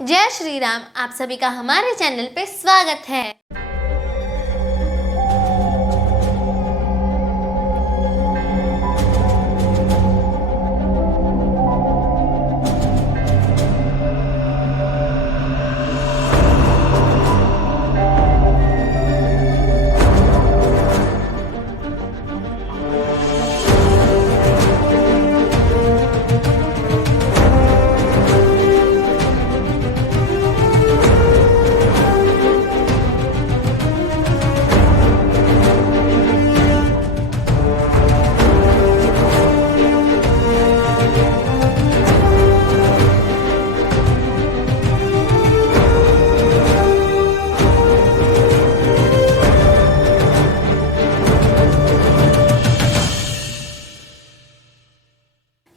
जय श्री राम। आप सभी का हमारे चैनल पे स्वागत है।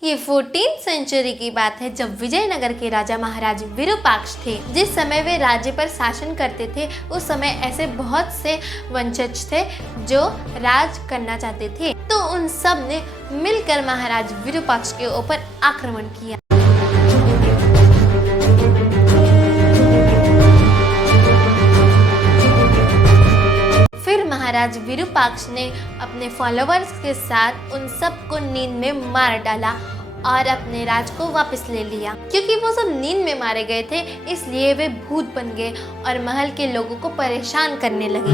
ये 14th सेंचुरी की बात है, जब विजयनगर के राजा महाराज विरूपाक्ष थे। जिस समय वे राज्य पर शासन करते थे, उस समय ऐसे बहुत से वंशज थे जो राज करना चाहते थे। तो उन सब ने मिलकर महाराज विरूपाक्ष के ऊपर आक्रमण किया। महाराज विरूपाक्ष ने अपने फॉलोअर्स के साथ उन सबको नींद में मार डाला और अपने राज को वापस ले लिया। क्योंकि वो सब नींद में मारे गए थे, इसलिए वे भूत बन गए और महल के लोगों को परेशान करने लगे।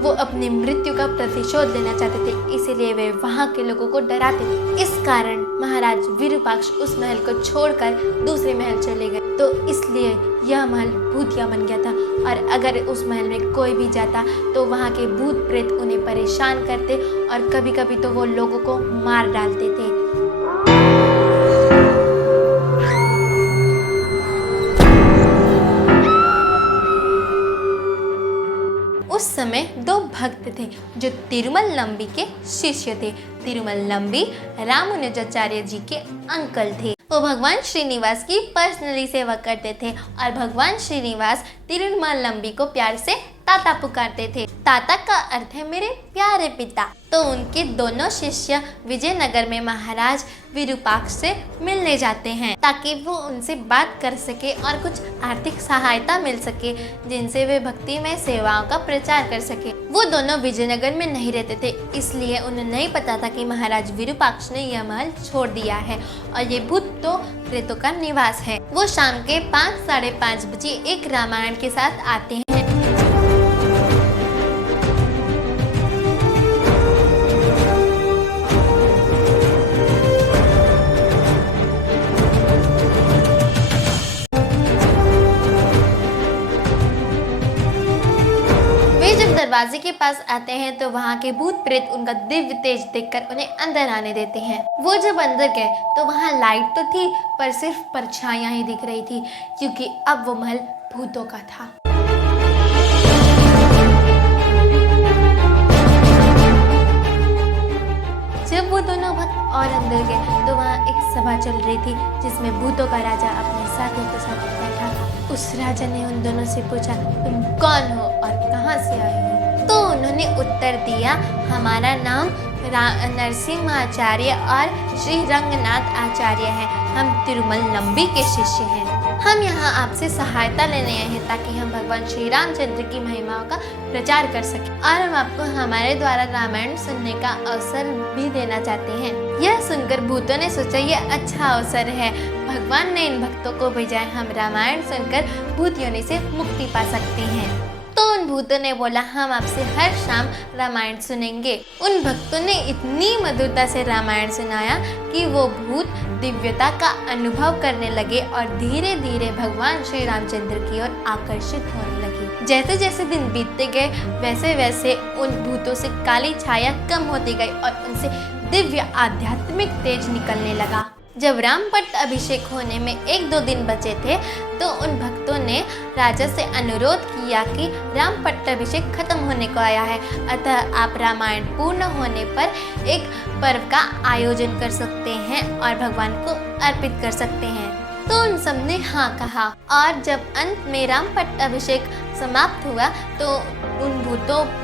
वो अपनी मृत्यु का प्रतिशोध लेना चाहते थे, इसीलिए वे वहां के लोगों को डराते थे। इस कारण महाराज विरूपाक्ष उस महल को छोड़कर दूसरे महल चले गए। तो इसलिए यह महल भूतिया बन गया था, और अगर उस महल में कोई भी जाता तो वहां के भूत प्रेत उन्हें परेशान करते और कभी कभी तो वो लोगों को मार डालते थे। उस समय दो भक्त थे जो तिरुमल नंबी के शिष्य थे। तिरुमल नंबी रामानुजाचार्य जी के अंकल थे। वो भगवान श्रीनिवास की पर्सनली सेवा करते थे और भगवान श्रीनिवास तिरुमल नंबी को प्यार से ताता पुकारते थे। ताता का अर्थ है मेरे प्यारे पिता। तो उनके दोनों शिष्य विजयनगर में महाराज विरूपाक्ष से मिलने जाते हैं, ताकि वो उनसे बात कर सके और कुछ आर्थिक सहायता मिल सके, जिनसे वे भक्तिमय सेवाओं का प्रचार कर सके। वो दोनों विजयनगर में नहीं रहते थे, इसलिए उन्हें नहीं पता था कि महाराज विरूपाक्ष ने यह महल छोड़ दिया है और ये भूतों प्रेतों का निवास है। वो शाम के 5 साढ़े 5 बजे एक रामायण के साथ आते हैं। दरवाजे के पास आते हैं तो वहाँ के भूत प्रेत उनका दिव्य तेज देखकर उन्हें अंदर आने देते हैं। वो जब अंदर गए तो वहाँ लाइट तो थी, पर सिर्फ परछाइयां ही दिख रही थी, क्योंकि अब वो महल भूतों का था। जब वो दोनों भक्त और अंदर गए तो वहाँ एक सभा चल रही थी, जिसमें भूतों का राजा अपने साथियों के साथ बैठा था। उस राजा ने उन दोनों से पूछा, तुम कौन हो और कहाँ से आए हो? तो उन्होंने उत्तर दिया, हमारा नाम नरसिम्हाचार्य और श्री रंगनाथ आचार्य है। हम तिरुमल नंबी के शिष्य हैं। हम यहाँ आपसे सहायता लेने आए हैं, ताकि हम भगवान श्री रामचंद्र की महिमाओं का प्रचार कर सकें, और हम आपको हमारे द्वारा रामायण सुनने का अवसर भी देना चाहते हैं। यह सुनकर भूतों ने सोचा, यह अच्छा अवसर है, भगवान ने इन भक्तों को भेजा है, हम रामायण सुनकर भूत योनि से मुक्ति पा सकते हैं। तो उन भूतों ने बोला, हम आपसे हर शाम रामायण सुनेंगे। उन भक्तों ने इतनी मधुरता से रामायण सुनाया कि वो भूत दिव्यता का अनुभव करने लगे और धीरे धीरे भगवान श्री रामचंद्र की ओर आकर्षित होने लगे। जैसे जैसे दिन बीतते गए, वैसे वैसे उन भूतों से काली छाया कम होती गई और उनसे दिव्य आध्यात्मिक तेज निकलने लगा। जब रामपट्ट अभिषेक होने में 1-2 दिन बचे थे, तो उन भक्तों ने राजा से अनुरोध किया कि रामपट्ट अभिषेक खत्म होने को आया है, अतः आप रामायण पूर्ण होने पर एक पर्व का आयोजन कर सकते हैं और भगवान को अर्पित कर सकते हैं। तो उन सबने हाँ कहा, और जब अंत में रामपट्ट अभिषेक समाप्त हुआ तो उन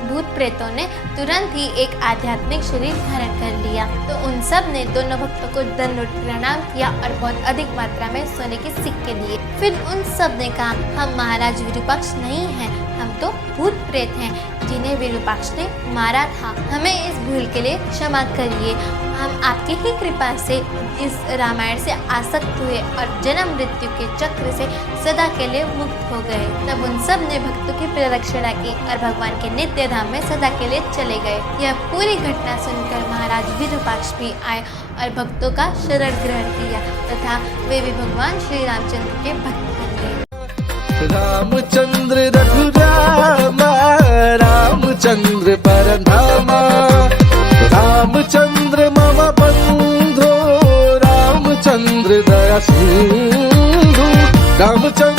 भूत प्रेतों ने तुरंत ही एक आध्यात्मिक शरीर धारण कर लिया। तो उन सब ने दोनों भक्तों को दंडवत प्रणाम किया और बहुत अधिक मात्रा में सोने के सिक्के दिए। फिर उन सब ने कहा, हम महाराज विरूपाक्ष नहीं हैं, हम तो भूत प्रेत हैं जिन्हें विरूपाक्ष ने मारा था। हमें इस भूल के लिए क्षमा करिए। हम आपकी ही कृपा से इस रामायण से आसक्त हुए और जन्म मृत्यु के चक्र से सदा के लिए मुक्त हो गए। तब उन सब ने भक्तों की प्रदक्षिणा की और भगवान के नित्य धाम में सदा के लिए चले गए। यह पूरी घटना सुनकर महाराज विरूपाक्ष भी आए और भक्तों का शरण ग्रहण किया तथा वे भी भगवान श्री रामचंद्र के भक्त बन गए। रामचंद्र रघुरामा रामचंद्र परधामा रामचंद्र मम बंधो रामचंद्र दया सिंधु रामचंद्र